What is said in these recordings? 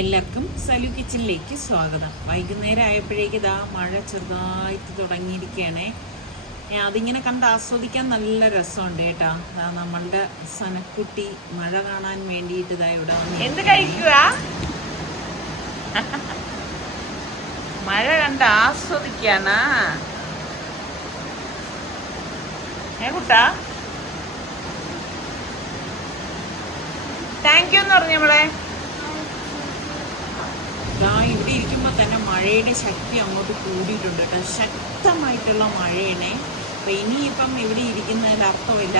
എല്ലാവർക്കും സലു കിച്ചണിലേക്ക് സ്വാഗതം. വൈകുന്നേരം ആയപ്പോഴേക്ക് ഇതാ മഴ ചെറുതായിട്ട് തുടങ്ങിയിരിക്കുകയാണേ. അതിങ്ങനെ കണ്ട് ആസ്വദിക്കാൻ നല്ല രസമുണ്ട് കേട്ടോ. നമ്മളുടെ സനക്കുട്ടി മഴ കാണാൻ വേണ്ടിയിട്ട് ഇതാ ഇവിടെ എന്ത് കഴിക്കുക, മഴ കണ്ട് ആസ്വദിക്കാനാ കുട്ടാ. താങ്ക് യു എന്ന് പറഞ്ഞു നമ്മളെ. ഇവിടെ ഇരിക്കുമ്പോൾ തന്നെ മഴയുടെ ശക്തി അങ്ങോട്ട് കൂടിയിട്ടുണ്ട് കേട്ടോ. ശക്തമായിട്ടുള്ള മഴയാണേ. അപ്പം ഇനിയിപ്പം ഇവിടെ ഇരിക്കുന്നതിൽ അർത്ഥമില്ല,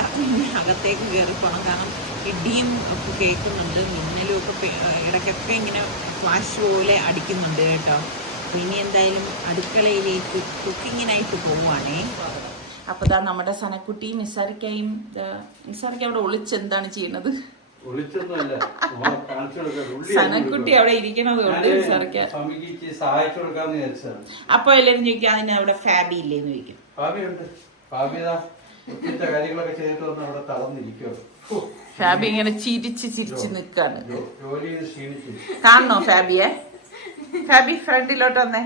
അകത്തേക്ക് കയറിപ്പോണം. കാരണം ഇടിയും ഒക്കെ കേൾക്കുന്നുണ്ട്, മിന്നലും ഒക്കെ ഇടയ്ക്കൊക്കെ ഇങ്ങനെ ഫ്ലാഷ് പോലെ അടിക്കുന്നുണ്ട് കേട്ടോ. അപ്പം ഇനി എന്തായാലും അടുക്കളയിലേക്ക് കുക്കിങ്ങിനായിട്ട് പോവുകയാണേ. അപ്പോൾ ഇതാ നമ്മുടെ സനക്കുട്ടിയും നിസാറിക്കയും അവിടെ ഒളിച്ചെന്താണ് ചെയ്യുന്നത്? സനക്കുട്ടി അവിടെ ഇരിക്കണത് കൊണ്ട് അപ്പൊ എല്ലാരും ചോദിക്കും അതിന് അവിടെ ഫാബി ഇല്ലേന്ന് ചോദിക്കും. ഫാബി ഇങ്ങനെ ചിരിച്ച് നിക്കാണ്. കാണണോ ഫാബിയെ? ഫാബി ഫ്രണ്ടിലോട്ട് വന്നേ.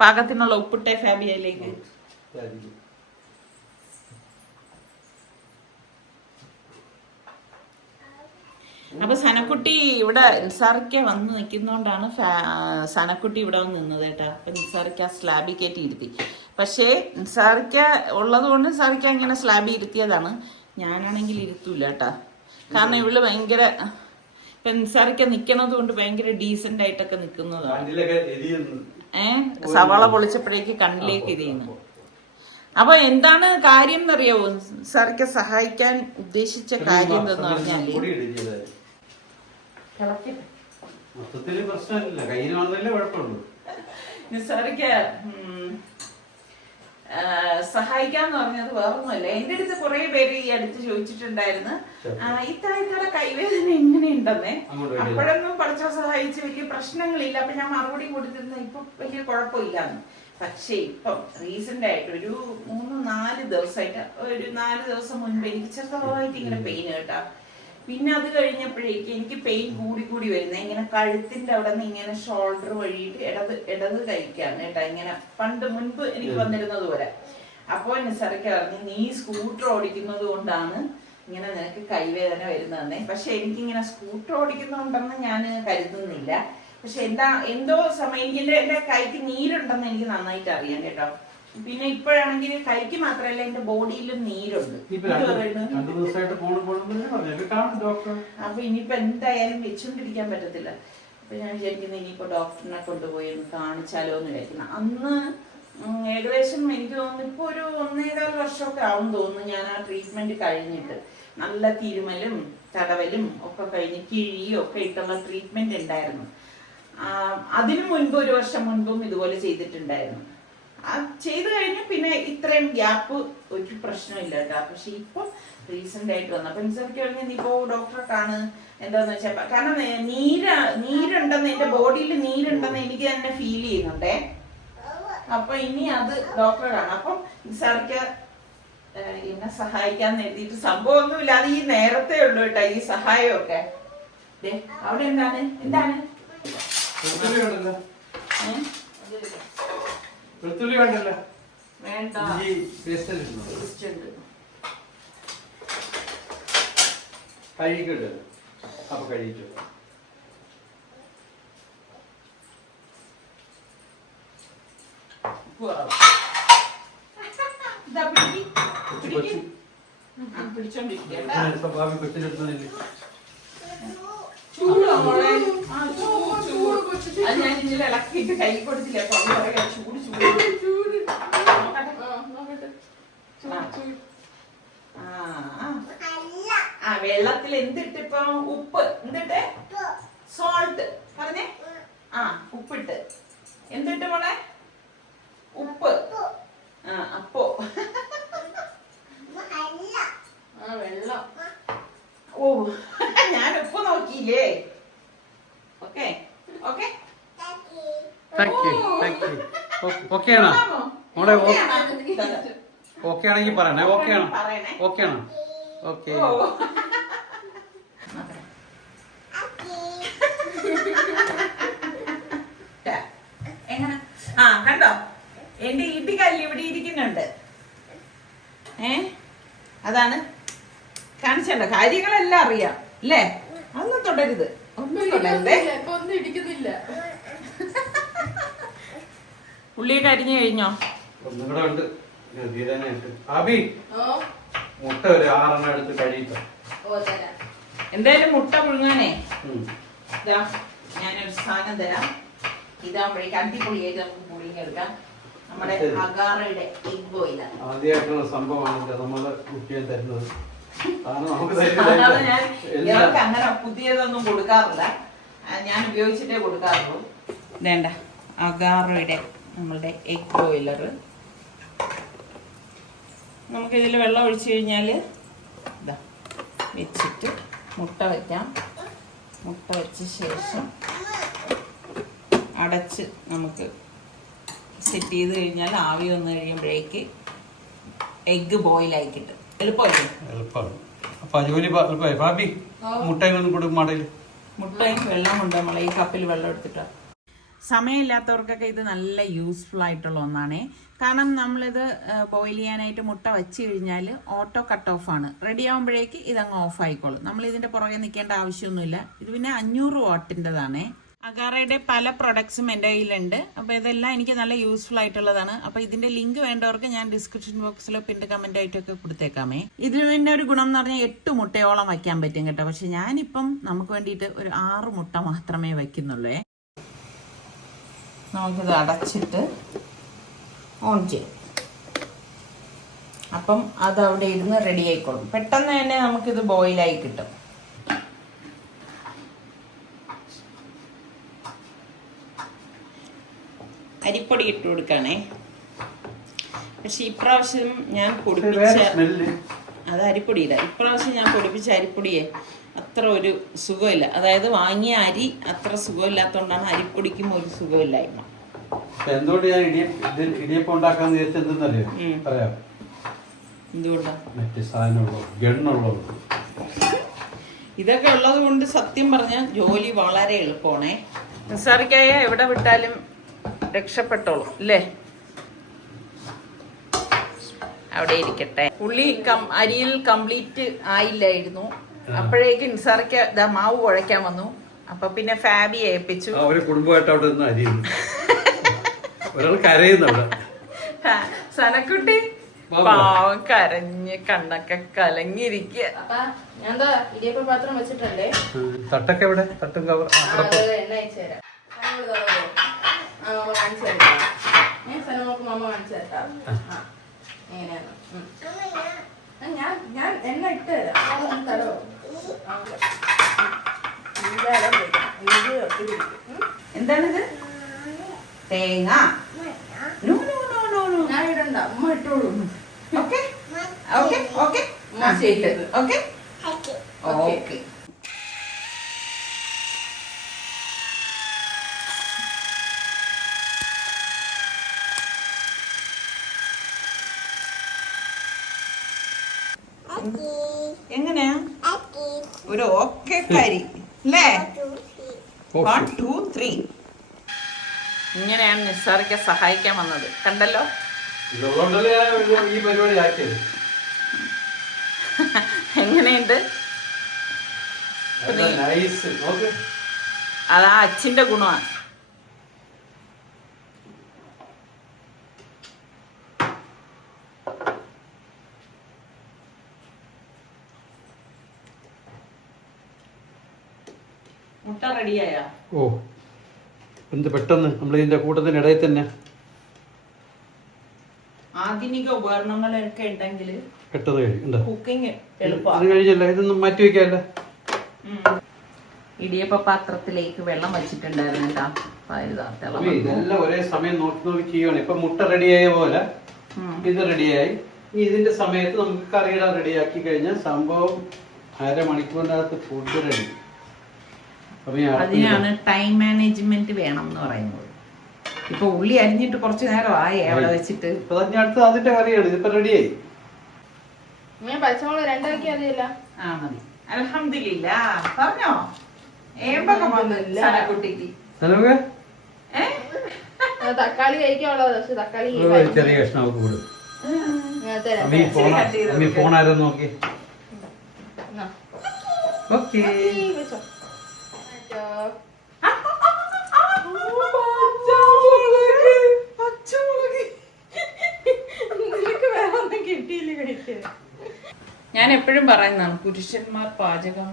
പാകത്തിനുള്ള ഉപ്പിട്ടെ ഫാബിയയിലേക്ക്. അപ്പൊ സനക്കുട്ടി ഇവിടെ നിസാറിക്ക വന്ന് നിൽക്കുന്നോണ്ടാണ് സനക്കുട്ടി ഇവിടെ വന്ന് നിന്നത് കേട്ടാ. അപ്പൊ നിസാറിക്ക സ്ലാബിൽ കയറ്റി ഇരുത്തി. പക്ഷേ നിസാറിക്ക ഉള്ളത് കൊണ്ട് നിസാറിക്ക ഇങ്ങനെ സ്ലാബിൽ ഇരുത്തിയതാണ്. ഞാനാണെങ്കിൽ ഇരുത്തൂല കേട്ടാ. കാരണം ഇവള് ഭയങ്കര ഇപ്പൊ നിസാറിക്ക നിക്കണത് കൊണ്ട് ഭയങ്കര ഡീസന്റ് ആയിട്ടൊക്കെ നിക്കുന്നതാണ്. സവാള പൊളിച്ചപ്പോഴേക്ക് കണ്ണിലേക്ക് എരിയുന്നു. അപ്പൊ എന്താണ് കാര്യം എന്നറിയാവോ? നിസാറിക്ക സഹായിക്കാൻ ഉദ്ദേശിച്ച കാര്യം എന്തെന്ന് പറഞ്ഞാല് നിസാറിക്ക സഹായിക്കാന്ന് പറഞ്ഞത് വേറൊന്നുമല്ല. എന്റെ അടുത്ത് കുറെ പേര് ഈ അടുത്ത് ചോദിച്ചിട്ടുണ്ടായിരുന്നു, ഇത്തരത്തിലുള്ള കൈവേദന എങ്ങനെയുണ്ടെന്നേ. അപ്പോഴൊന്നും പഠിച്ച സഹായിച്ച് വലിയ പ്രശ്നങ്ങളില്ല. അപ്പൊ ഞാൻ മറുപടി കൊടുത്തിരുന്ന ഇപ്പൊ വലിയ കുഴപ്പമില്ലാന്ന്. പക്ഷെ ഇപ്പം റീസെന്റ് ആയിട്ട് ഒരു 3-4 ദിവസമായിട്ട്, ഒരു 4 ദിവസം മുൻപ് എനിക്ക് ചെറുതായിട്ട് ഇങ്ങനെ പെയിൻ കേട്ടാ. പിന്നെ അത് കഴിഞ്ഞപ്പോഴേക്ക് എനിക്ക് പെയിൻ കൂടി വരുന്നത് ഇങ്ങനെ കഴുത്തിന്റെ അവിടെ നിന്ന് ഇങ്ങനെ ഷോൾഡർ വഴിയിട്ട് ഇടത് കഴിക്കാണ് കേട്ടാ. ഇങ്ങനെ മുൻപ് എനിക്ക് വന്നിരുന്നത് പോലെ. അപ്പൊ നിസാറിക്ക പറഞ്ഞു, നീ സ്കൂട്ടർ ഓടിക്കുന്നത് കൊണ്ടാണ് ഇങ്ങനെ നിനക്ക് കൈവേദന വരുന്നതെന്നേ. പക്ഷെ എനിക്കിങ്ങനെ സ്കൂട്ടർ ഓടിക്കുന്നതുകൊണ്ടെന്ന് ഞാൻ കരുതുന്നില്ല. പക്ഷെ എന്തോ സമയം എനിക്ക് എന്റെ കൈക്ക് നീരുണ്ടെന്ന് എനിക്ക് നന്നായിട്ട് അറിയാം കേട്ടോ. പിന്നെ ഇപ്പോഴാണെങ്കിൽ കൈക്ക് മാത്രല്ല എന്റെ ബോഡിയിലും നീരുണ്ട്. അപ്പൊ ഇനിയിപ്പോ എന്തായാലും വെച്ചുകൊണ്ടിരിക്കാൻ പറ്റത്തില്ല. അപ്പൊ ഞാൻ വിചാരിക്കുന്നത് ഇനിയിപ്പോ ഡോക്ടറിനെ കൊണ്ടുപോയി ഒന്ന് കാണിച്ചാലോ എന്ന് വിചാരിക്കുന്നു. അന്ന് ഏകദേശം എനിക്ക് തോന്നുന്നു ഇപ്പൊ ഒരു 1.25 വർഷമൊക്കെ ആവും തോന്നുന്നു ഞാൻ ആ ട്രീറ്റ്മെന്റ് കഴിഞ്ഞിട്ട്. നല്ല തിരുമലും തടവലും ഒക്കെ കഴിഞ്ഞ് കിഴിയും ഒക്കെ ഇട്ടുള്ള ട്രീറ്റ്മെന്റ് ഉണ്ടായിരുന്നു. അതിനു മുൻപ് 1 വർഷം മുൻപും ഇതുപോലെ ചെയ്തിട്ടുണ്ടായിരുന്നു. ചെയ്തു കഴിഞ്ഞു പിന്നെ ഇത്രയും ഗ്യാപ്പ് ഒരു പ്രശ്നമില്ല കേട്ടോ. പക്ഷെ ഇപ്പൊ റീസെന്റ് ആയിട്ട് വന്നു. അപ്പൊ നിസാറിക്ക പറഞ്ഞ നീപ്പോ ഡോക്ടറെ കാണ്, എന്താന്ന് വെച്ചാ കാരണം നീരുണ്ടെന്ന് എന്റെ ബോഡിയിൽ നീരുണ്ടെന്ന് എനിക്ക് തന്നെ ഫീൽ ചെയ്യുന്നുണ്ടേ. അപ്പൊ ഇനി അത് ഡോക്ടറെ കാണാം. അപ്പം നിസാറിക്ക എന്നെ സഹായിക്കാന്ന് എഴുതിയിട്ട് സംഭവമൊന്നുമില്ല. അത് ഈ നേരത്തെ ഉള്ളു കേട്ടോ ഈ സഹായമൊക്കെ. അവിടെ എന്താണ് വെളുത്തുള്ളി വേണ്ടല്ലോ. വേണ്ട, കഴിക്കട്ടെ. അപ്പൊ കഴിച്ചു ഭാവി കൊച്ചിനെടുത്തതില്ല. അത് ഞാൻ ഇന്നലെ ഇളക്കിയിട്ട് കൈ കൊടുത്തില്ല. അപ്പൊ അത് പറയാ ചൂട്. വെള്ളത്തിൽ എന്തിട്ടിപ്പോ? ഉപ്പ്. എന്തിട്ട്? സോൾട്ട്. പറഞ്ഞേ. ഉപ്പിട്ട്. എന്തിട്ട് മോളെ? ഉപ്പ്. അപ്പോ വെള്ളം. ഓ, ഞാൻ ഉപ്പ് നോക്കിയില്ലേ. ഓക്കെ ഓക്കെ ഓക്കെ ആണോ മോളെ? ഓക്കെ ആണെങ്കിൽ പറയണേ. ഓക്കെ ആണോ? ഓക്കെ ആണോ? ഓക്കെ എങ്ങനെ ആ കണ്ടോ എന്റെ ഇടികല്ല് ഇവിടെ ഇരിക്കുന്നുണ്ട്. അതാണ് കാണിച്ചല്ലോ, കാര്യങ്ങളെല്ലാം അറിയാം അല്ലേ? അതൊന്നും തുടരുത്, ഒന്നും തുടരുതേ. ഒന്നും ഇടിക്കുന്നില്ല. ഉള്ളിയൊക്കെ അരിഞ്ഞു കഴിഞ്ഞോ? ഒന്നും കൂടെ ഉണ്ട് തീരാനായിട്ട്. ആബി മുട്ട ഒരു 6 എടുത്ത് കഴിയിട്ടോ. എന്തായാലും മുട്ട പുഴുങ്ങാനേ ഇതാ ഞാനൊരു സാധനം തരാം. ഇതാകുമ്പോഴേക്ക് അടിപൊളിയായിട്ട് നമുക്ക് പുഴുങ്ങിയെടുക്കാം. നമ്മുടെ അഗാറയുടെ എഗ് ബോയിലർ ആദ്യമായിട്ടുള്ള സംഭവമാണ് നമ്മള് കുക്ക് ചെയ്യാൻ തരുന്നത്. ഞാൻ ഇവർക്ക് അങ്ങനെ പുതിയതൊന്നും കൊടുക്കാറില്ല, ഞാൻ ഉപയോഗിച്ചിട്ടേ കൊടുക്കാറുള്ളൂ. വേണ്ട അഗാറയുടെ നമ്മളുടെ എഗ് ബോയിലർ. നമുക്കിതിൽ വെള്ളം ഒഴിച്ചു കഴിഞ്ഞാൽ ഇതാ വെച്ചിട്ട് മുട്ട വയ്ക്കാം. മുട്ട വെച്ച ശേഷം അടച്ച് നമുക്ക് സെറ്റ് ചെയ്ത് കഴിഞ്ഞാൽ ആവി വന്നു കഴിയുമ്പോഴേക്ക് എഗ്ഗ് ബോയിലായി കിട്ടും. എളുപ്പമാണ്. അപ്പൊ ജോലി എളുപ്പമായി. ഭാബി മുട്ടയും ഒന്നും കൊടുക്കും മടയിൽ. മുട്ടയും വെള്ളം കൊണ്ട് നമ്മൾ ഈ കപ്പിൽ വെള്ളം എടുത്തിട്ട്. സമയമില്ലാത്തവർക്കൊക്കെ ഇത് നല്ല യൂസ്ഫുൾ ആയിട്ടുള്ള ഒന്നാണ്. കാരണം നമ്മളിത് ബോയിൽ ചെയ്യാനായിട്ട് മുട്ട വെച്ച് കഴിഞ്ഞാൽ ഓട്ടോ കട്ട് ഓഫ് ആണ്. റെഡി ആകുമ്പോഴേക്ക് ഇതങ്ങ് ഓഫ് ആയിക്കോളും. നമ്മൾ ഇതിൻ്റെ പുറകെ നിൽക്കേണ്ട ആവശ്യമൊന്നുമില്ല. ഇത് പിന്നെ 500 വാട്ടിൻ്റെതാണ്. അഗാറയുടെ പല പ്രൊഡക്ട്സും എൻ്റെ കയ്യിലുണ്ട്. അപ്പോൾ ഇതെല്ലാം എനിക്ക് നല്ല യൂസ്ഫുൾ ആയിട്ടുള്ളതാണ്. അപ്പോൾ ഇതിൻ്റെ ലിങ്ക് വേണ്ടവർക്ക് ഞാൻ ഡിസ്ക്രിപ്ഷൻ ബോക്സിലോ പിന്നീട് കമൻ്റ് ആയിട്ടൊക്കെ കൊടുത്തേക്കാമേ. ഇതിന് പിന്നെ ഒരു ഗുണം എന്ന് പറഞ്ഞാൽ 8 മുട്ടയോളം വയ്ക്കാൻ പറ്റും കേട്ടോ. പക്ഷെ ഞാനിപ്പം നമുക്ക് വേണ്ടിയിട്ട് ഒരു 6 മുട്ട മാത്രമേ വയ്ക്കുന്നുള്ളൂ. നമുക്കിത് അടച്ചിട്ട് ഓൺ ചെയ്യും. അപ്പം അത് അവിടെ ഇരുന്ന് റെഡി ആയിക്കോളും. പെട്ടെന്ന് തന്നെ നമുക്കിത് ബോയിലായി കിട്ടും. അരിപ്പൊടി ഇട്ട് കൊടുക്കാനേ. പക്ഷെ ഇപ്രാവശ്യം ഞാൻ പൊടിപ്പിച്ച അത് അരിപ്പൊടിയില്ല. ഇപ്രാവശ്യം ഞാൻ പൊടിപ്പിച്ച അരിപ്പൊടിയെ അത്ര ഒരു സുഖമില്ല. അതായത് വാങ്ങിയ അരി അത്ര സുഖമില്ലാത്തതുകൊണ്ടാണ് അരിപ്പൊടിക്കും ഒരു സുഖമില്ലായ്മ. എന്തുകൊണ്ട് ഞാൻ ഇടിയപ്പം ഉണ്ടാക്കാന്ന് വിചാരിച്ചെന്തെന്നറിയോ? പറയാം. എന്തുകൊണ്ടാ? മറ്റേ സാധനമുള്ളൂ, ഗണ്ണുള്ളൂ. ഇതൊക്കെ ഉള്ളത് കൊണ്ട് സത്യം പറഞ്ഞാൽ ജോലി വളരെ എളുപ്പമാണേ. നിസ്സാറിക്കായ എവിടെ വിട്ടാലും രക്ഷപ്പെട്ടോളൂ അല്ലേ? അവിടെ ഇരിക്കട്ടെ. ഉള്ളി അരിയിൽ കംപ്ലീറ്റ് ആയില്ലായിരുന്നു. അപ്പോഴേക്ക് നിസാറിക്ക മാവ് കുഴയ്ക്കാൻ വന്നു. അപ്പൊ പിന്നെ ഫാബി ഏൽപ്പിച്ചു. കുടുംബമായിട്ട് അവിടെ നിന്ന് അരിയുന്നു. ഒരാൾ കരയുന്നവിടെ. സനക്കുട്ടി പാവം കരഞ്ഞ് കണ്ണൊക്കെ കലങ്ങിയിരിക്കുക. ഞാൻ ഇടിയപ്പ പാത്രം വെച്ചിട്ടല്ലേ. തട്ടൊക്കെ എവിടെ? തട്ടും കവർ എണ്ണ അയച്ചു തരാം. കാണിച്ചു തരാം. സനമോക്ക് മാമ കാണിച്ചു തരാം. എങ്ങനെയാണ് ഞാൻ എണ്ണ ഇട്ട് തരാം. തരോ എന്താണിത്? തേങ്ങ. ഞാൻ ഇടണ്ട, ഉമ്മ ഇട്ടോളൂ. Okay okay okay okay okay. എങ്ങനെയാ ഒരു ഓക്കെ കാരി അല്ലേ? 1 2 3 ഇങ്ങനെയാണ് നിസ്സാറിക്ക സഹായിക്കാൻ വന്നത്. കണ്ടല്ലോ ഈ പരിപാടി ആക്കിയത്. എങ്ങനെയുണ്ട്? അതാ അച്ഛന്റെ ഗുണമാണ്. മുട്ട റെഡിയായോ? ഓ എന്ത് പെട്ടെന്ന് നമ്മൾ ഇതിന്റെ കൂട്ടത്തിനിടയിൽ തന്നെ. ആധുനിക ഉപകരണങ്ങളൊക്കെ ഉണ്ടെങ്കിൽ പെട്ടെന്ന് കഴിയും. കുക്കിംഗ് എളുപ്പമാണ്. അത് കഴിഞ്ഞല്ല, ഇതൊന്നും മാറ്റി വെക്കാല്ല. ഇടിയപ്പ പാത്രത്തിലേക്ക് വെള്ളം വെച്ചിട്ടുണ്ടായിരുന്നു കേട്ടോ. ഇതെല്ലാം ഒരേ സമയം നോക്കി നോക്കി ചെയ്യുവാണ്. ഇപ്പൊ മുട്ട റെഡിയായ പോലെ ഇത് റെഡിയായി. ഇതിന്റെ സമയത്ത് നമുക്ക് കറിയിട റെഡിയാക്കി കഴിഞ്ഞാൽ സംഭവം 1/2 മണിക്കൂറിനകത്ത് ഫുഡ് റെഡി. അതിനാണ് ടൈം മാനേജ്മെന്റ് വേണം എന്ന് പറയുന്നത്. ഇപ്പൊ ഉള്ളി അരിഞ്ഞിട്ട് കുറച്ചു നേരം ആയി അവിടെ വെച്ചിട്ട്. ഇപ്പൊ തന്നെ അടുത്ത് അതിന്റെ കറിയാണ്. ഇതിപ്പോ റെഡിയായി. ഞാൻ പച്ചമുളക് രണ്ടാക്കി അറിയില്ല. ആ മതി. അൽഹംദുലില്ലാ. പറഞ്ഞോ ഏമ്പക്കം വന്നില്ല സനക്കുട്ടിക്ക്. സനോക്ക് തക്കാളി കഴിക്കാനുള്ളത്, പക്ഷെ തക്കാളി ചെറിയ കഷ്ണം കൂടും. ഫോൺ ആരെന്ന് നോക്കി. ഓക്കേ ഞാൻ എപ്പോഴും പറയുന്നതാണ് പുരുഷന്മാർ പാചകം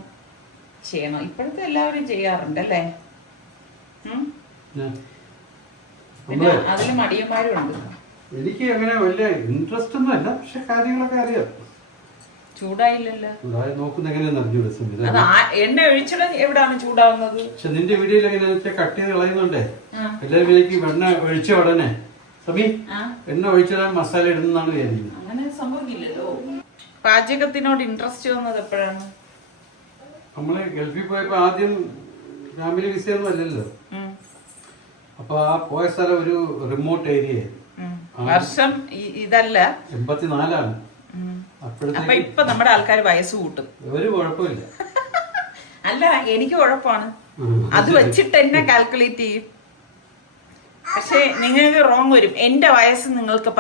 ചെയ്യണം. ഇപ്പോഴത്തെ എല്ലാവരും ചെയ്യാറുണ്ട് അല്ലേ? പിന്നെ അതില് മടിയന്മാരും ഉണ്ട്. എനിക്ക് അങ്ങനെ വലിയ ഇൻട്രസ്റ്റ് ഒന്നും അല്ല, പക്ഷെ കാര്യങ്ങളൊക്കെ അറിയാം. ചൂടായില്ലല്ലോ. നോക്കുന്ന എങ്ങനെയാന്ന് അറിഞ്ഞൂടെ സംവിധാനം. എണ്ണ ഒഴിച്ചിട എവിടാണ് ചൂടാവുന്നത്? പക്ഷെ നിന്റെ വീഡിയോയിൽ എങ്ങനെയാന്ന് വെച്ചാൽ കട്ട് ചെയ്ത് കളയുന്നുണ്ടേ. എല്ലാവരും വിചാരിക്കും എണ്ണ ഒഴിച്ച ഉടനെ സമീ എണ്ണ ഒഴിച്ചിടാൻ മസാല ഇടുന്നതാണ് വിചാരിക്കുന്നത്. അങ്ങനെ സംഭവിക്കില്ലല്ലോ. പാചകത്തിനോട് ഇൻട്രസ്റ്റ് വന്നത് എപ്പോഴാണ്? നമ്മള് ഗൾഫിൽ പോയപ്പോ ആദ്യം ഫാമിലി വിസ ഒന്നും അല്ലല്ലോ. അപ്പൊ ആ പോയ സ്ഥലം ഒരു റിമോട്ട് ഏരിയ. വർഷം ഇതല്ല 84ആണ്. അപ്പൊ ഇപ്പൊ നമ്മുടെ ആൾക്കാർ വയസ്സ് കൂട്ടും. ഒരു കുഴപ്പമില്ല. അല്ല എനിക്ക് കുഴപ്പമാണ്. അത് വെച്ചിട്ട് എന്നെ കാൽക്കുലേറ്റ് ചെയ്യും. പക്ഷെ നിങ്ങൾക്ക് റോങ് വരും. എന്റെ വയസ്സ് നിങ്ങൾക്ക്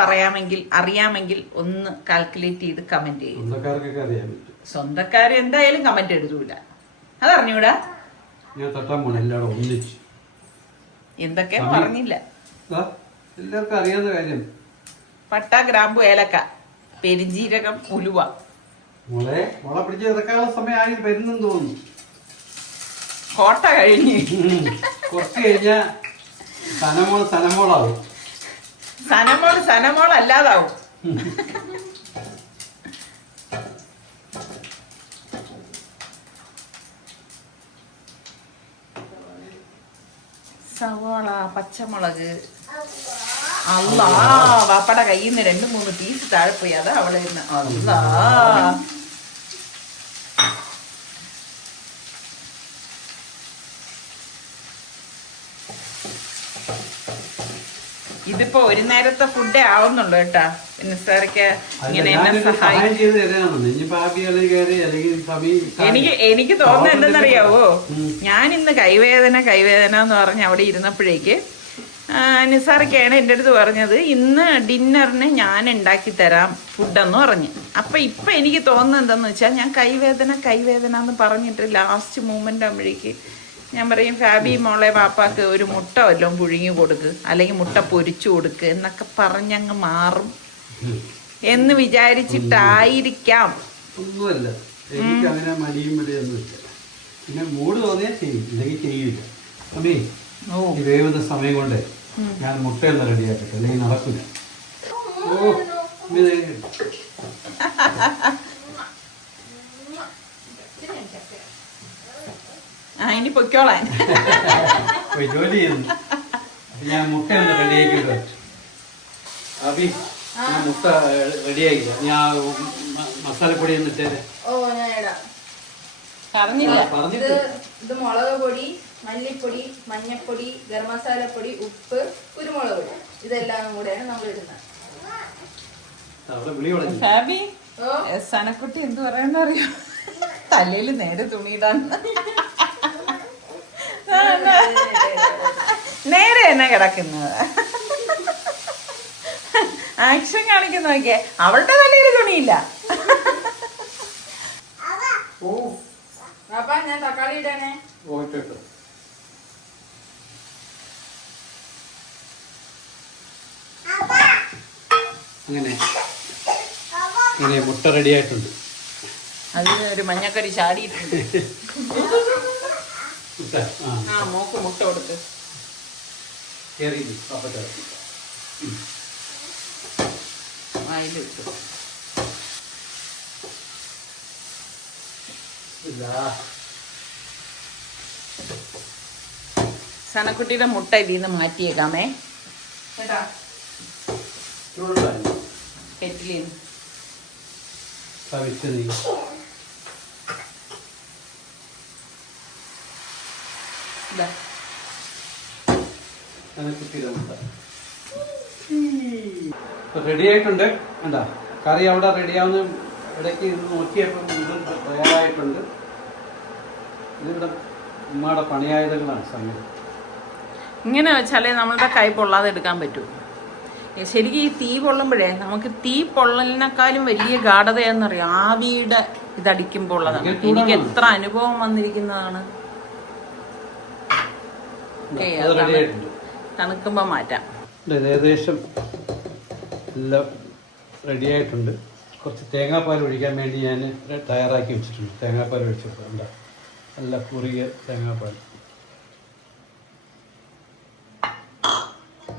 അറിയാമെങ്കിൽ ഒന്ന് കാൽക്കുലേറ്റ് ചെയ്ത് കമന്റ് ചെയ്യും. സ്വന്തക്കാർക്കൊക്കെ അറിയാൻ പറ്റും. സ്വന്തക്കാര് എന്തായാലും കമന്റ് എഴുതൂല. അതറിഞ്ഞൂടാ. ഞാൻ തട്ടാൻ പോണ എല്ലാവരും ഒന്നിച്ച് എന്തൊക്കെ പറഞ്ഞില്ല. എല്ലാവർക്കും അറിയാവുന്ന കാര്യം. പട്ട, ഗ്രാമ്പു, ഏലക്ക, പെരിഞ്ജീരകം, ഉലുവ. മോളെ പിടിച്ച് ഇറക്കാനുള്ള സമയം ആയി വരുന്നെന്ന് തോന്നുന്നു. കോട്ട കഴിഞ്ഞ് കുറച്ച് കഴിഞ്ഞാ സനമോളാവും. സനമോൾ അല്ലാതാവും. സവാള, പച്ചമുളക്. അല്ലാ, വാപ്പയുടെ കയ്യിൽ നിന്ന് 2-3 പീസ് താഴെ പോയി. അതാ അവളെ അല്ലാ. ഇതിപ്പോ ഒരു നേരത്തെ ഫുഡേ ആവുന്നുള്ളൂ കേട്ടാ. നിസ്സാരക്ക് ഇങ്ങനെ എന്നെ എനിക്ക് തോന്നുന്നത് എന്തെന്നറിയാവോ, ഞാൻ ഇന്ന് കൈവേദന എന്ന് പറഞ്ഞ് അവിടെ ഇരുന്നപ്പോഴേക്ക് നിസാർക്കാണ് എൻ്റെ അടുത്ത് പറഞ്ഞത് ഇന്ന് ഡിന്നറിന് ഞാൻ ഉണ്ടാക്കി തരാം ഫുഡെന്ന് പറഞ്ഞ്. അപ്പം ഇപ്പം എനിക്ക് തോന്നുന്നത് എന്താണെന്ന് വെച്ചാൽ ഞാൻ കൈവേദന എന്ന് പറഞ്ഞിട്ട് ലാസ്റ്റ് മൂമെൻ്റ് ആകുമ്പോഴേക്ക് ഞാൻ പറയും ഫാബി മോളെ പാപ്പാക്ക് ഒരു മുട്ട വല്ലതും പുഴുങ്ങി കൊടുക്ക്, അല്ലെങ്കിൽ മുട്ട പൊരിച്ചു കൊടുക്ക് എന്നൊക്കെ പറഞ്ഞങ്ങ് മാറും എന്ന് വിചാരിച്ചിട്ടായിരിക്കാം. ഒന്നുമല്ല, എനിക്ക് അങ്ങനെ മടിയും മടിയൊന്നുമില്ല. പിന്നെ മൂഡ് തോന്നിയാൽ ചെയ്യും, ഇല്ലെങ്കിൽ ചെയ്യില്ല. അമ്മേ ഈ വേവുന്ന സമയം കൊണ്ട് ഞാൻ മുട്ടയൊന്ന് റെഡിയാക്കട്ടെ, അല്ലെങ്കിൽ നടക്കില്ല. ഇനി പൊയ്ക്കോളാൻ ജോലി ചെയ്യുന്നു. ഞാൻ മുട്ടയൊന്ന് റെഡിയാക്കിയിട്ട് അബി മുട്ട റെഡിയാക്കില്ല. ഞാൻ മസാലപ്പൊടി എന്നിട്ടേ പറഞ്ഞിട്ട് ഇത് മുളക് പൊടി, മല്ലിപ്പൊടി, മഞ്ഞപ്പൊടി, ഗരം മസാലപ്പൊടി, ഉപ്പ്, കുരുമുളക് പൊടി, ഇതെല്ലാം കൂടെയാണ് നമ്മൾ ഇടുന്നത്. ഫാബി സനക്കുട്ടി എന്ത് പറയാന്നറിയോ, തലയിൽ നേരെ തുണിയിടാൻ നേരെ തന്നെ കിടക്കുന്നത്. ആക്ഷൻ കാണിക്കുന്ന നോക്കിയേ, അവളുടെ തലയിൽ തുണിയില്ല. ഞാൻ തക്കാളി ഇടണേ. അങ്ങനെ മുട്ട റെഡി ആയിട്ടുണ്ട്. അതിന് ഒരു മഞ്ഞക്കറി ചാടിയിട്ടുണ്ട്. മോക്ക് മുട്ട കൊടുത്ത് അതിലിട്ടു. സനക്കുട്ടിയുടെ മുട്ട ഇതിൽ നിന്ന് മാറ്റിയേക്കാമേ കേട്ടാ, കെറ്റിലിന്ന്. റെഡി ആയിട്ടുണ്ട്. കണ്ടോ കറി അവിടെ റെഡിയാവുന്ന ഇടയ്ക്ക് ഇത് നോക്കിയപ്പോൾ ഇത് തയ്യാറായിട്ടുണ്ട്. ഇതിവിടെ ഉമ്മയുടെ പണിയായുധങ്ങളാണ് സംഗതി. ഇങ്ങനെ വെച്ചാലേ നമ്മളുടെ കൈ പൊള്ളാതെ എടുക്കാൻ പറ്റൂ. ശരിക്കും ഈ തീ പൊള്ളുമ്പോഴേ നമുക്ക് തീ പൊള്ളലിനേക്കാളും വലിയ ഗാഠതയെന്നറിയാം ആവിയുടെ ഇതടിക്കുമ്പോൾ ഉള്ളതാണ്. എനിക്ക് എത്ര അനുഭവം വന്നിരിക്കുന്നതാണ്. തണുക്കുമ്പോ മാറ്റാം. ഏകദേശം എല്ലാം റെഡിയായിട്ടുണ്ട്. കുറച്ച് തേങ്ങാപ്പാൽ ഒഴിക്കാൻ വേണ്ടി ഞാൻ തയ്യാറാക്കി വെച്ചിട്ടുണ്ട്. തേങ്ങാപ്പാൽ ഒഴിച്ചിട്ടുണ്ട്. നല്ല കുറിയ തേങ്ങാപ്പാൽ.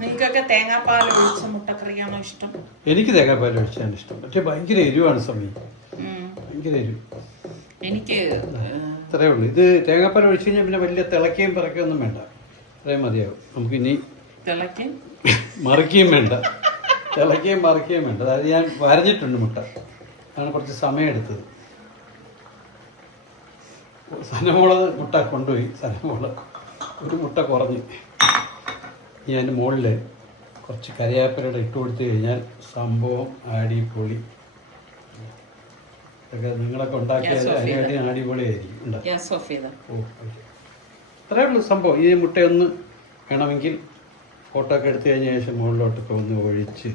നിങ്ങൾക്കൊക്കെ തേങ്ങാപ്പാൽ ഒഴിച്ച മുട്ടക്കറിയാണോ ഇഷ്ടം? എനിക്ക് തേങ്ങാപ്പാൽ ഒഴിച്ചാണ് ഇഷ്ടം. പക്ഷെ ഭയങ്കര എരിവാണ് സമയം, ഭയങ്കര എരിവ്. എനിക്ക് ഇത്രയേ ഉള്ളൂ. ഇത് തേങ്ങാപ്പാൽ ഒഴിച്ച് കഴിഞ്ഞാൽ പിന്നെ വലിയ തിളക്കുകയും പറക്കുകയും ഒന്നും വേണ്ട. അത്രയും മതിയാവും. നമുക്ക് ഇനി മറിക്കുകയും വേണ്ട, തിളക്കുകയും മറിക്കുകയും വേണ്ട. അതായത് ഞാൻ വരഞ്ഞിട്ടുണ്ട് മുട്ട, അതാണ് കുറച്ച് സമയം എടുത്തത്. സനമോള് മുട്ട കൊണ്ടുപോയി. സനമോള് ഒരു മുട്ട കുറഞ്ഞ് ഞാൻ മുകളിൽ കുറച്ച് കരിയാപ്പിലൂടെ ഇട്ട് കൊടുത്തു കഴിഞ്ഞാൽ സംഭവം അടിപൊളി. ഇതൊക്കെ നിങ്ങളൊക്കെ ഉണ്ടാക്കിയാൽ അതിനായിട്ട് അടിപൊളിയായിരിക്കും. ഓ അത്രേ ഉള്ളൂ സംഭവം. ഈ മുട്ടയൊന്ന് വേണമെങ്കിൽ ഫോട്ടോ ഒക്കെ എടുത്തു കഴിഞ്ഞ ശേഷം മുകളിലോട്ടൊക്കെ ഒന്ന് ഒഴിച്ച്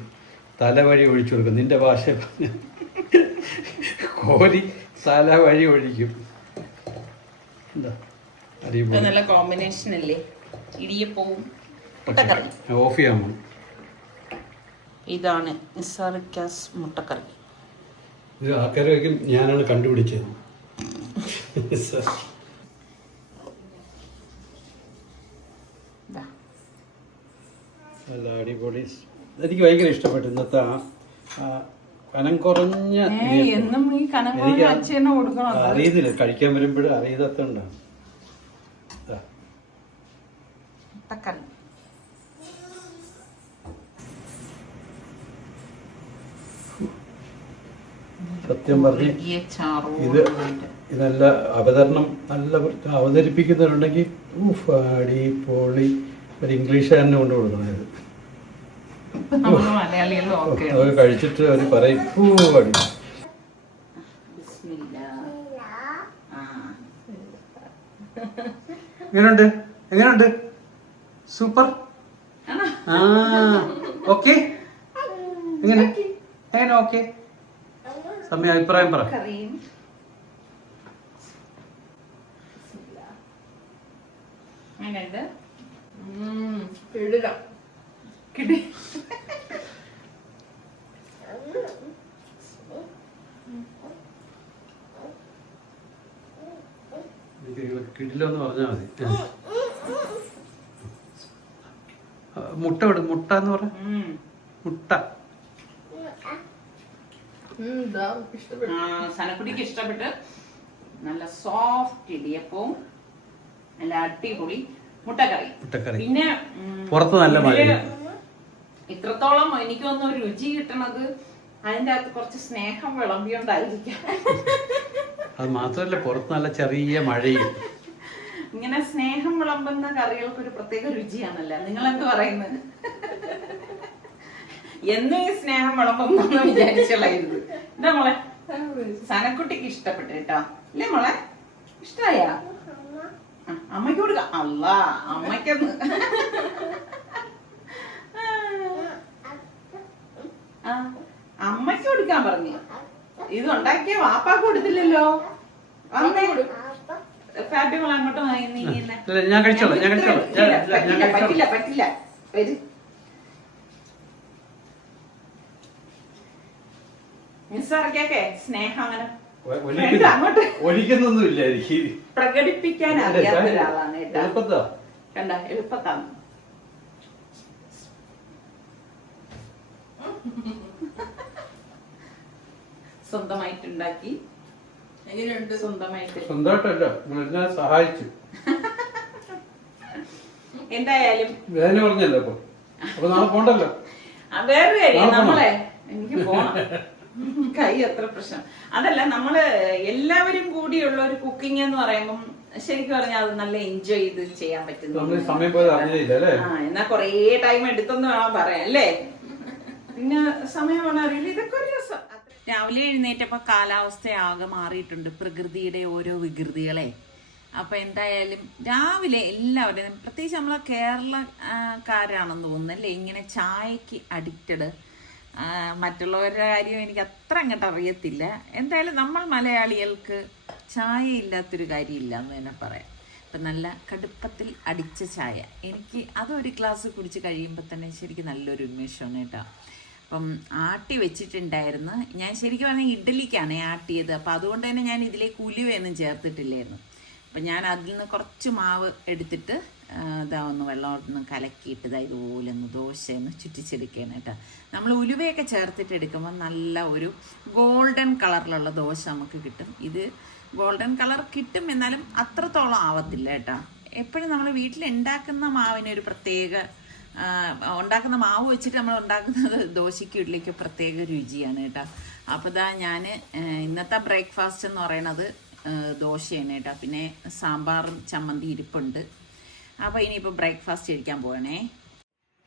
തലവഴി ഒഴിച്ചു കൊടുക്കും. നിന്റെ ഭാഷ കോരി തലവഴി ഒഴിക്കും. എന്താ അടിപൊളി, നല്ല കോമ്പിനേഷൻ അല്ലേ? ഇടിയപ്പവും ഓഫ് ചെയ്യാമോ? ഇതാണ് നിസാറിക്കാസ് മുട്ടക്കറി. ഇത് ആൾക്കാർ വയ്ക്കും ഞാനാണ് കണ്ടുപിടിച്ചത്. നല്ല അടിപൊളി. എനിക്ക് ഭയങ്കര ഇഷ്ടപ്പെട്ടു ഇന്നത്തെ ആ കനം കുറഞ്ഞ. അറിയുന്നില്ല, കഴിക്കാൻ വരുമ്പോഴും അറിയാത്തതുകൊണ്ടാണ്. സത്യം പറഞ്ഞ് നല്ല അവതരണം, നല്ല അവതരിപ്പിക്കുന്നവരുണ്ടെങ്കിൽ അടിപൊളി. ഒരു ഇംഗ്ലീഷുകാരനെ കൊണ്ട് കൊടുക്കണം. ഇത് അവർ കഴിച്ചിട്ട് അവർ പറയും അടി. എങ്ങനെയുണ്ട്? എങ്ങനെയുണ്ട്? സൂപ്പർ. ആ ഓക്കെ. എങ്ങനെ എങ്ങനെ ഓക്കെ? സമയ അഭിപ്രായം പറ. കിട്ടി. കിടിലെന്ന് പറഞ്ഞാൽ മതി. മുട്ട വിടും. മുട്ട എന്ന് പറ. മുട്ട സനക്കുട്ടിക്ക് ഇഷ്ടപ്പെട്ട്. നല്ല സോഫ്റ്റ് ഇടിയപ്പവും നല്ല അടിപൊളി മുട്ടക്കറി. പിന്നെ പുറത്ത് നല്ല മഴ. ഇത്രത്തോളം എനിക്ക് തോന്നുന്നു രുചി കിട്ടണത് അതിന്റെ അകത്ത് കുറച്ച് സ്നേഹം വിളമ്പിയോണ്ടായിരിക്കാം. അത് മാത്രല്ല പുറത്ത് നല്ല ചെറിയ മഴയും. ഇങ്ങനെ സ്നേഹം വിളമ്പുന്ന കറികൾക്ക് ഒരു പ്രത്യേക രുചിയാണല്ലോ. നിങ്ങൾ എന്ത് പറയുന്നത്? എന്നും ഈ സ്നേഹം വിളമ്പുന്ന വിചാരിച്ചുള്ളായിരുന്നു. എന്താ മോളെ? സനക്കുട്ടിക്ക് ഇഷ്ടപ്പെട്ടു കേട്ടോ അല്ലേ മോളെ? ഇഷ്ടായ? അമ്മയ്ക്ക് കൊടുക്കാം. അല്ല അമ്മയ്ക്കൊന്ന് അമ്മയ്ക്ക് കൊടുക്കാൻ പറഞ്ഞു. ഇത് ഉണ്ടാക്കിയ വാപ്പാക്ക് കൊടുത്തില്ലല്ലോ. ഫാറ്റുകൾ അങ്ങോട്ട് പറ്റില്ല പറ്റില്ല. നിസ്സാർക്കൊക്കെ സ്നേഹം അങ്ങനെ ഒലിക്കുന്നൊന്നുമില്ല. പ്രകടിപ്പിക്കാൻ അറിയാത്ത ഒരാളാണ് കേട്ടോ. കണ്ട എളുപ്പത്താണ്. സ്വന്തമായിട്ടുണ്ടാക്കി. സ്വന്തമായിട്ടല്ല, സഹായിച്ചു. എന്തായാലും വേദന പറഞ്ഞല്ലോ. അപ്പൊ നാളെ പോണ്ടല്ലോ. വേറൊരു കാര്യം, നമ്മളെ എനിക്ക് പോണം, കൈ അത്ര പ്രശ്നം. അതല്ല, നമ്മള് എല്ലാവരും കൂടിയുള്ള ഒരു കുക്കിംഗ് എന്ന് പറയുമ്പം ശരിക്കും പറഞ്ഞാൽ അത് നല്ല എൻജോയ് ചെയ്ത് ചെയ്യാൻ പറ്റുന്നു. എന്നാ കൊറേ ടൈം എടുത്തെന്ന് വേണം പറയാൻ അല്ലേ? പിന്നെ സമയമാണ് അറിയില്ല. ഇതൊക്കെ ഒരു രസം. രാവിലെ എഴുന്നേറ്റപ്പോൾ കാലാവസ്ഥ ആകെ മാറിയിട്ടുണ്ട്, പ്രകൃതിയുടെ ഓരോ വികൃതികളെ. അപ്പം എന്തായാലും രാവിലെ എല്ലാവരും, പ്രത്യേകിച്ച് നമ്മളെ കേരളക്കാരാണെന്ന് തോന്നുന്നല്ലേ ഇങ്ങനെ ചായക്ക് അഡിക്റ്റഡ്. മറ്റുള്ളവരുടെ കാര്യം എനിക്ക് അത്ര അങ്ങോട്ട് അറിയത്തില്ല. എന്തായാലും നമ്മൾ മലയാളികൾക്ക് ചായ ഇല്ലാത്തൊരു കാര്യമില്ല എന്ന് തന്നെ പറയാം. അപ്പം നല്ല കടുപ്പത്തിൽ അടിച്ച ചായ, എനിക്ക് അതൊരു ഗ്ലാസ് കുടിച്ച് കഴിയുമ്പോൾ തന്നെ ശരിക്കും നല്ലൊരു ഉന്മേഷമാണ് കേട്ടോ. അപ്പം ആട്ടി വെച്ചിട്ടുണ്ടായിരുന്നു ഞാൻ, ശരിക്കും പറഞ്ഞാൽ ഇഡ്ഡലിക്കാണ് ആട്ടിയത്. അപ്പം അതുകൊണ്ട് തന്നെ ഞാൻ ഇതിലേക്ക് ഉലുവയൊന്നും ചേർത്തിട്ടില്ലായിരുന്നു. അപ്പം ഞാൻ അതിൽ നിന്ന് കുറച്ച് മാവ് എടുത്തിട്ട് ഒന്ന് വെള്ളം ഒന്ന് കലക്കിയിട്ട് ഇതുപോലെ ഒന്ന് ദോശയൊന്ന് ചുറ്റിച്ചെടുക്കുകയാണ് കേട്ടോ. നമ്മൾ ഉലുവയൊക്കെ ചേർത്തിട്ട് എടുക്കുമ്പോൾ നല്ല ഒരു ഗോൾഡൻ കളറിലുള്ള ദോശ നമുക്ക് കിട്ടും. ഇത് ഗോൾഡൻ കളർ കിട്ടും, എന്നാലും അത്രത്തോളം ആവത്തില്ല കേട്ടോ. എപ്പോഴും നമ്മൾ വീട്ടിൽ ഉണ്ടാക്കുന്ന മാവിനൊരു പ്രത്യേക, ഉണ്ടാക്കുന്ന മാവ് വെച്ചിട്ട് നമ്മൾ ഉണ്ടാക്കുന്നത് ദോശയ്ക്ക് ഇഡ്ഡലിക്ക് പ്രത്യേക രുചിയാണ് കേട്ടോ. അപ്പോൾ ഞാൻ ഇന്നത്തെ ബ്രേക്ക്ഫാസ്റ്റ് എന്ന് പറയണത് ദോശയാണ് കേട്ടോ. പിന്നെ സാമ്പാറും ചമ്മന്തി ഇരിപ്പുണ്ട്. അപ്പോൾ ഇനിയിപ്പോൾ ബ്രേക്ക്ഫാസ്റ്റ് കഴിക്കാൻ പോകണേ.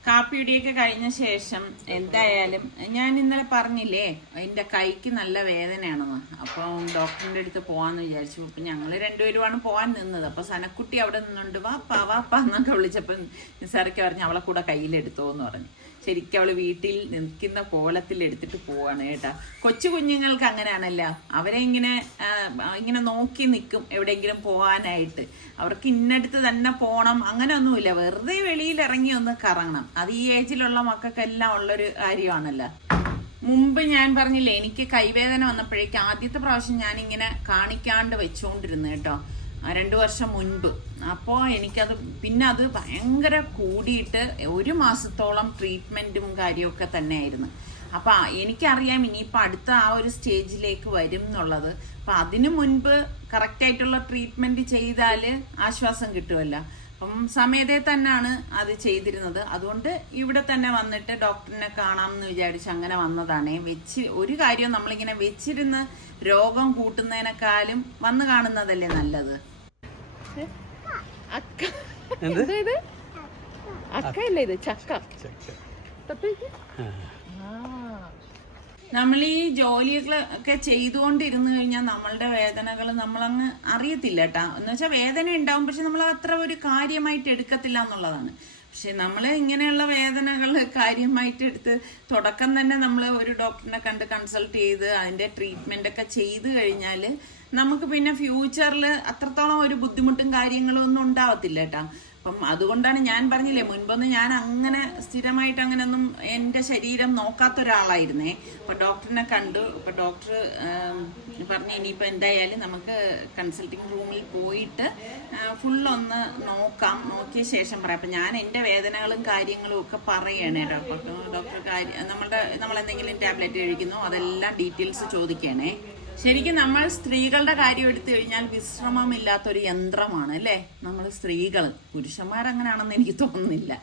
കാപ്പിയുടെയൊക്കെ കഴിഞ്ഞ ശേഷം എന്തായാലും ഞാൻ ഇന്നലെ പറഞ്ഞില്ലേ എൻ്റെ കൈക്ക് നല്ല വേദനയാണെന്ന്. അപ്പോൾ ഡോക്ടറിൻ്റെ അടുത്ത് പോകാമെന്ന് വിചാരിച്ചു. അപ്പം ഞങ്ങൾ രണ്ടുപേരുമാണ് പോകാൻ നിന്നത്. അപ്പോൾ സനക്കുട്ടി അവിടെ നിന്നുകൊണ്ട് വാപ്പാ എന്നൊക്കെ വിളിച്ചപ്പോൾ നിസാറയ്ക്ക് പറഞ്ഞ് അവളെ കൂടെ കയ്യിലെടുത്തോ എന്ന് പറഞ്ഞു. ശരിക്കും അവൾ വീട്ടിൽ നിൽക്കുന്ന കോലത്തിൽ എടുത്തിട്ട് പോവാണ് കേട്ടോ. കൊച്ചു കുഞ്ഞുങ്ങൾക്ക് അങ്ങനെയാണല്ലോ, അവരെ ഇങ്ങനെ നോക്കി നിൽക്കും എവിടെയെങ്കിലും പോകാനായിട്ട്. അവർക്ക് ഇന്നടുത്ത് തന്നെ പോകണം അങ്ങനെയൊന്നുമില്ല, വെറുതെ വെളിയിൽ ഇറങ്ങി ഒന്ന് കറങ്ങണം. അത് ഈ ഏജിലുള്ള മക്കൾക്കെല്ലാം ഉള്ളൊരു കാര്യമാണല്ലോ. മുമ്പ് ഞാൻ പറഞ്ഞില്ലേ എനിക്ക് കൈവേദന വന്നപ്പോഴേക്ക് ആദ്യത്തെ പ്രാവശ്യം ഞാനിങ്ങനെ കാണിക്കാണ്ട് വെച്ചുകൊണ്ടിരുന്നു കേട്ടോ, 2 വർഷം മുൻപ്. അപ്പോൾ എനിക്കത് പിന്നെ അത് ഭയങ്കര കൂടിയിട്ട് 1 മാസത്തോളം ട്രീറ്റ്മെൻറ്റും കാര്യമൊക്കെ തന്നെയായിരുന്നു. അപ്പം എനിക്കറിയാം ഇനിയിപ്പോൾ അടുത്ത ആ ഒരു സ്റ്റേജിലേക്ക് വരും എന്നുള്ളത്. അപ്പം അതിനു മുൻപ് കറക്റ്റായിട്ടുള്ള ട്രീറ്റ്മെൻറ്റ് ചെയ്താൽ ആശ്വാസം കിട്ടുമല്ലോ. അപ്പം സമയത്തെ തന്നെയാണ് അത് ചെയ്തിരുന്നത്. അതുകൊണ്ട് ഇവിടെ തന്നെ വന്നിട്ട് ഡോക്ടറിനെ കാണാമെന്ന് വിചാരിച്ച് അങ്ങനെ വന്നതാണ്. ഒരു കാര്യം നമ്മളിങ്ങനെ വെച്ചിരുന്ന് രോഗം കൂട്ടുന്നതിനേക്കാളും വന്ന് കാണുന്നതല്ലേ നല്ലത്. അക്കല്ലേ ഇത് ചക്ക. നമ്മൾ ഈ ജോലിയൊക്കെ ചെയ്തുകൊണ്ടിരുന്നു കഴിഞ്ഞാൽ നമ്മളുടെ വേദനകൾ നമ്മളങ്ങ് അറിയത്തില്ല കേട്ടാ. എന്ന് വെച്ചാൽ വേദന ഉണ്ടാവും, പക്ഷെ നമ്മൾ അത്ര ഒരു കാര്യമായിട്ട് എടുക്കത്തില്ല എന്നുള്ളതാണ്. പക്ഷെ നമ്മൾ ഇങ്ങനെയുള്ള വേദനകൾ കാര്യമായിട്ട് എടുത്ത് തുടക്കം തന്നെ നമ്മൾ ഒരു ഡോക്ടറിനെ കണ്ട് കൺസൾട്ട് ചെയ്ത് അതിന്റെ ട്രീറ്റ്മെന്റ് ഒക്കെ ചെയ്ത് കഴിഞ്ഞാൽ നമുക്ക് പിന്നെ ഫ്യൂച്ചറിൽ അത്രത്തോളം ഒരു ബുദ്ധിമുട്ടും കാര്യങ്ങളും ഒന്നും ഉണ്ടാവത്തില്ല കേട്ടാ. അപ്പം അതുകൊണ്ടാണ് ഞാൻ പറഞ്ഞില്ലേ മുൻപൊന്നും ഞാൻ അങ്ങനെ സ്ഥിരമായിട്ട് അങ്ങനെയൊന്നും എൻ്റെ ശരീരം നോക്കാത്ത ഒരാളായിരുന്നേ. അപ്പൊ ഡോക്ടറിനെ കണ്ടു. അപ്പൊ ഡോക്ടർ പറഞ്ഞു ഇനിയിപ്പോൾ എന്തായാലും നമുക്ക് കൺസൾട്ടിങ് റൂമിൽ പോയിട്ട് ഫുള്ളൊന്ന് നോക്കാം, നോക്കിയ ശേഷം പറയാം. അപ്പം ഞാൻ എൻ്റെ വേദനകളും കാര്യങ്ങളും ഒക്കെ പറയണേ ഡോക്ടർ. നമ്മളെന്തെങ്കിലും ടാബ്ലറ്റ് കഴിക്കുന്നോ അതെല്ലാം ഡീറ്റെയിൽസ് ചോദിക്കണേ. ശരിക്കും നമ്മൾ സ്ത്രീകളുടെ കാര്യം എടുത്തു കഴിഞ്ഞാൽ വിശ്രമമില്ലാത്തൊരു യന്ത്രമാണ് അല്ലേ നമ്മൾ സ്ത്രീകൾ. പുരുഷന്മാരങ്ങനെയാണെന്ന് എനിക്ക് തോന്നുന്നില്ല.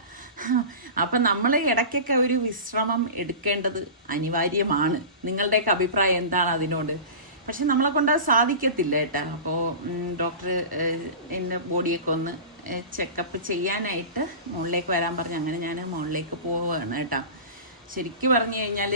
അപ്പം നമ്മൾ ഇടയ്ക്കൊക്കെ ഒരു വിശ്രമം എടുക്കേണ്ടത് അനിവാര്യമാണ്. നിങ്ങളുടെയൊക്കെ അഭിപ്രായം എന്താണ് അതിനോട്? പക്ഷെ നമ്മളെ കൊണ്ട് അത് സാധിക്കത്തില്ല കേട്ടോ. അപ്പോൾ ഡോക്ടർ എൻ്റെ ബോഡിയൊക്കെ ഒന്ന് ചെക്കപ്പ് ചെയ്യാനായിട്ട് മുകളിലേക്ക് വരാൻ പറഞ്ഞ് അങ്ങനെ ഞാൻ മുകളിലേക്ക് പോവുകയാണ് കേട്ടോ. ശരിക്കും പറഞ്ഞു കഴിഞ്ഞാൽ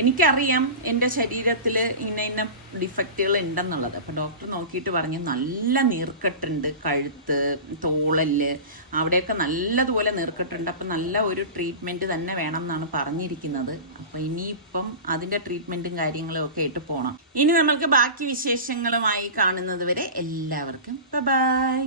എനിക്കറിയാം എൻ്റെ ശരീരത്തിൽ ഇന്ന ഡിഫക്റ്റുകൾ ഉണ്ടെന്നുള്ളത്. അപ്പോൾ ഡോക്ടർ നോക്കിയിട്ട് പറഞ്ഞ് നല്ല നീർക്കെട്ടുണ്ട്, കഴുത്ത്, തോളല് അവിടെയൊക്കെ നല്ലതുപോലെ നീർക്കെട്ടുണ്ട്. അപ്പം നല്ല ഒരു ട്രീറ്റ്മെൻറ്റ് തന്നെ വേണം എന്നാണ് പറഞ്ഞിരിക്കുന്നത്. അപ്പം ഇനിയിപ്പം അതിൻ്റെ ട്രീറ്റ്മെൻറ്റും കാര്യങ്ങളും ഒക്കെ ആയിട്ട് പോകണം. ഇനി നമ്മൾക്ക് ബാക്കി വിശേഷങ്ങളുമായി കാണുന്നത് വരെ എല്ലാവർക്കും ബൈ.